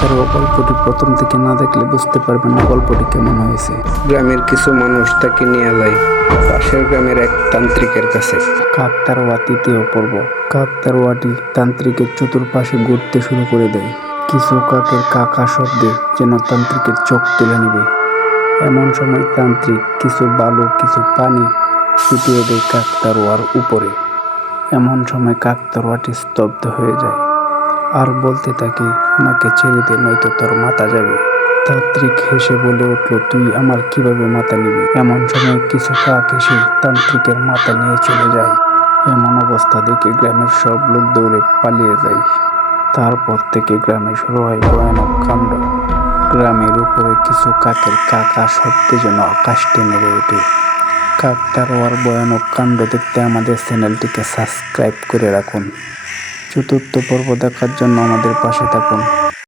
কাকতাড়ুয়া গল্পটি প্রথম থেকে না দেখলে বুঝতে পারবেন না গল্পটি কেমন হয়েছে। গ্রামের কিছু মানুষ তাকে নিয়ে যায় পাশের গ্রামের এক তান্ত্রিকের কাছে। কাকতাড়ুয়া তৃতীয় পর্ব। কাকতাড়ুয়াটি তান্ত্রিকের চতুর্পাশে ঘুরতে শুরু করে দেয়। কিছু কাকের কাকা শব্দে যেন তান্ত্রিকের চোখ তুলে নেবে। এমন সময় তান্ত্রিক কিছু বালু কিছু পানি ছিটিয়ে দেয় কাকতাড়ুয়ার উপরে। এমন সময় কাকতাড়ুয়াটি স্তব্ধ হয়ে যায় আর বলতে থাকে, আমাকে ছেড়ে দে, নয়তো তোর মাথা যাবে। তান্ত্রিক হেসে বলে উঠল, তুই আমার কিভাবে মাথা নিবি? এমন সময় কিছু কাক এসে তান্ত্রিকের মাথা নিয়ে চলে যায়। এমন অবস্থা দেখে গ্রামের সব লোক দৌড়ে পালিয়ে যায়। তারপর থেকে গ্রামে শুরু হয় ভয়ানক কাণ্ড। গ্রামের উপরে কিছু কাকের কাকা শব্দে যেন আকাশ টেনে ওঠে। কাকতাড়ুয়ার ভয়ানক কাণ্ড দেখতে আমাদের চ্যানেলটিকে সাবস্ক্রাইব করে রাখুন। চতুর্থ পর্ব দেখার জন্য আমাদের পাশে থাকুন।